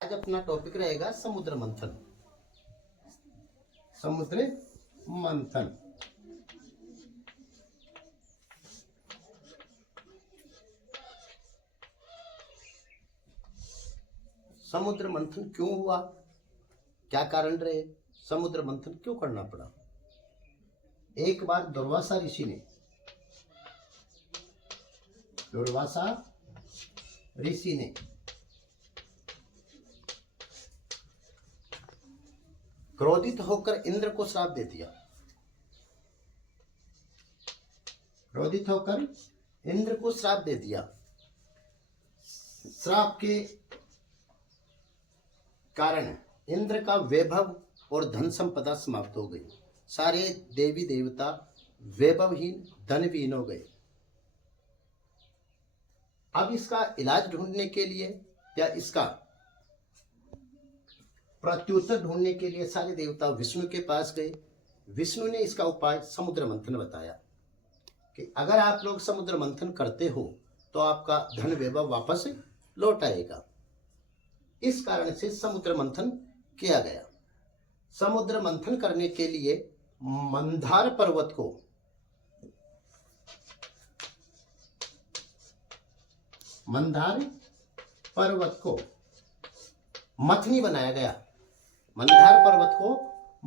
आज अपना टॉपिक रहेगा समुद्र मंथन। समुद्र मंथन। समुद्र मंथन क्यों हुआ, क्या कारण रहे, समुद्र मंथन क्यों करना पड़ा। एक बार दुर्वासा ऋषि ने क्रोधित होकर इंद्र को श्राप दे दिया। क्रोधित होकर इंद्र को श्राप दे दिया। श्राप के कारण इंद्र का वैभव और धन संपदा समाप्त हो गई। सारे देवी देवता वैभवहीन धनहीन हो गए। अब इसका इलाज ढूंढने के लिए या इसका प्रत्युत्तर ढूंढने के लिए सारे देवता विष्णु के पास गए। विष्णु ने इसका उपाय समुद्र मंथन बताया कि अगर आप लोग समुद्र मंथन करते हो तो आपका धन वैभव वापस लौट आएगा। इस कारण से समुद्र मंथन किया गया। समुद्र मंथन करने के लिए मंदार पर्वत को मथनी बनाया गया। मंदार पर्वत को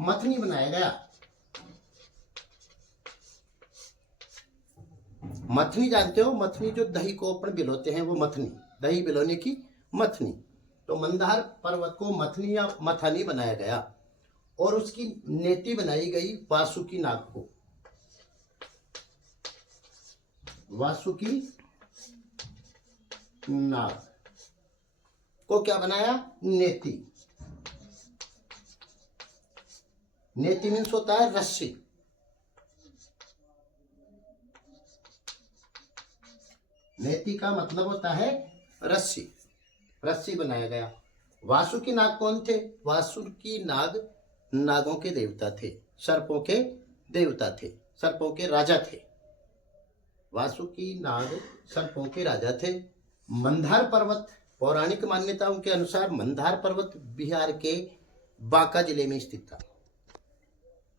मथनी बनाया गया। मथनी जानते हो, मथनी जो दही को अपन भिगोते हैं वो मथनी, दही भिगोने की मथनी। तो मंदार पर्वत को मथनी या मथानी बनाया गया और उसकी नेति बनाई गई वासुकी नाग को। वासुकी नाग को क्या बनाया? नेति। नेति मीन्स होता है रस्सी। नेति का मतलब होता है रस्सी। रस्सी बनाया गया। वासुकी नाग कौन थे? वासुकी नाग नागों के देवता थे, सर्पों के देवता थे, सर्पों के राजा थे। वासुकी नाग सर्पों के राजा थे। मंदार पर्वत, पौराणिक मान्यताओं के अनुसार मंदार पर्वत बिहार के बांका जिले में स्थित था।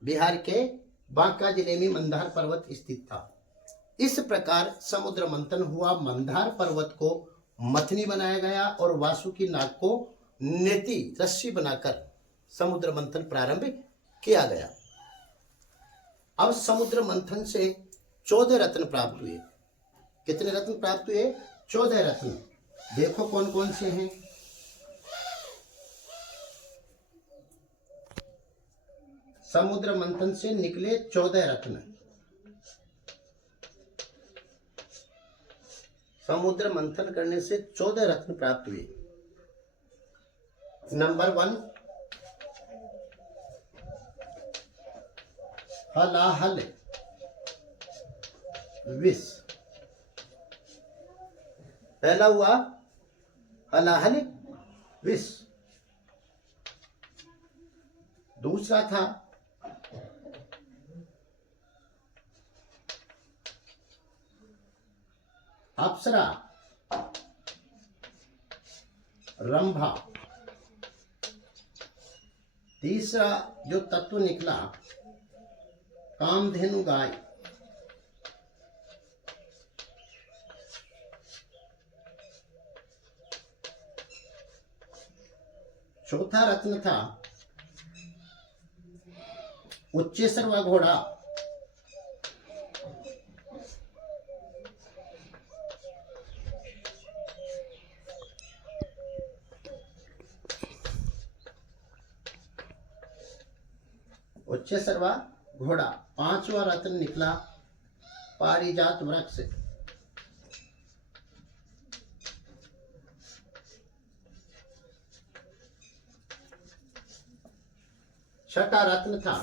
बिहार के बांका जिले में मंदार पर्वत स्थित था। इस प्रकार समुद्र मंथन हुआ। मंदार पर्वत को मथनी बनाया गया और वासुकी नाग को नेति रस्सी बनाकर समुद्र मंथन प्रारंभ किया गया। अब समुद्र मंथन से 14 रत्न प्राप्त हुए। कितने रत्न प्राप्त हुए? 14 रत्न। देखो कौन कौन से हैं। समुद्र मंथन से निकले 14 रत्न। समुद्र मंथन करने से 14 रत्न प्राप्त हुए। नंबर 1, हलाहल विष। पहला हुआ हलाहल विष। दूसरा था अप्सरा रंभा। तीसरा जो तत्व निकला कामधेनु गाय। चौथा रत्न था उच्चेसरवा घोड़ा। उच्चेसरवा घोड़ा। पांचवा रत्न निकला पारिजात वृक्ष। छठा रत्न था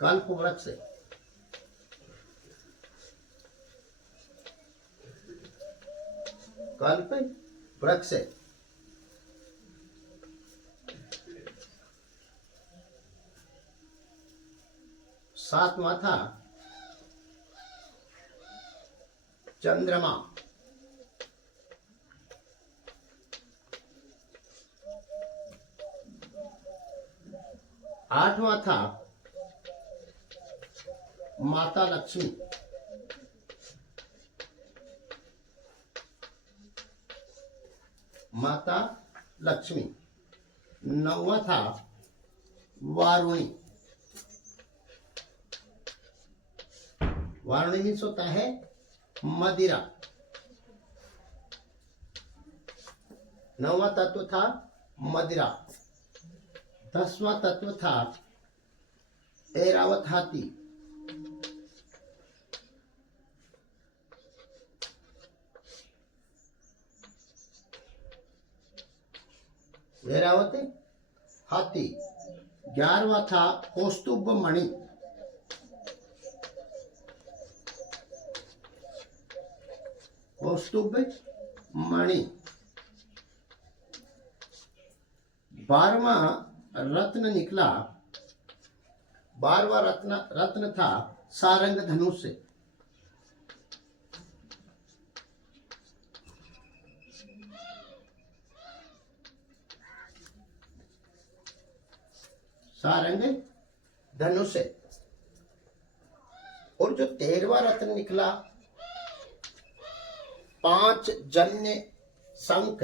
कल्प वृक्ष। कल्प वृक्ष। सातवां था चंद्रमा। आठवां था माता लक्ष्मी। माता लक्ष्मी। नौवां था वारुणी। वारुणी मीन्स होता है मदिरा। नौवां तत्व था मदिरा। 10वां तत्व था ऐरावत हाथी। ऐरावत हाथी। 11वां था कौस्तुभ मणि। कौस्तुभ मणि। 12वां रत्न निकला। 12वां रत्न था सारंग धनुष। सारंग धनुष। और जो 13वां रत्न निकला 5 जन्य शंख।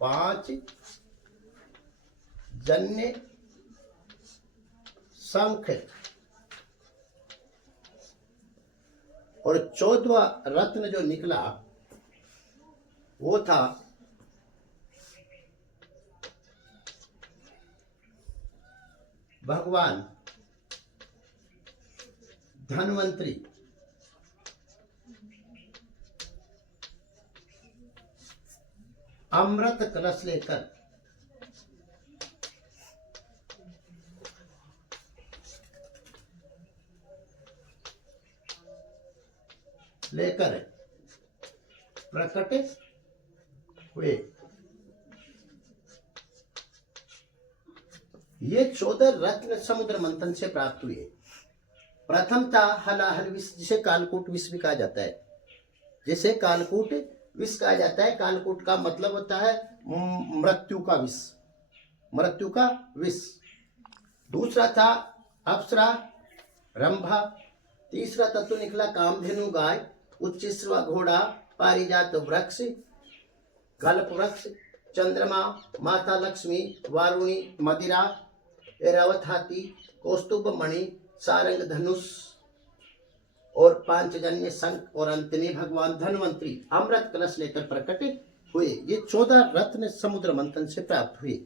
5 जन्य शंख। और 14वां रत्न जो निकला वो था भगवान धन्वंतरी। अमृत कलश लेकर प्रकट हुए। ये 14 रत्न समुद्र मंथन से प्राप्त हुए। प्रथम था हलाहल विष, जिसे कालकूट विष भी कहा जाता है। जिसे कालकूट विष कहा जाता है। कालकूट का मतलब होता है मृत्यु का विष। मृत्यु का विष। दूसरा था अप्सरा रंभा। तीसरा तत्व निकला कामधेनु गाय। उच्चश्रवा घोड़ा। पारिजात वृक्ष कल्प वृक्ष। चंद्रमा माता लक्ष्मी वारुणी मदिरा ऐरावत हाथी कौस्तुभ मणि सारंग धनुष और 5 जन्य शंख। और अंत में भगवान धन्वंतरी अमृत कलश लेकर प्रकट हुए। ये 14 रत्न समुद्र मंथन से प्राप्त हुए।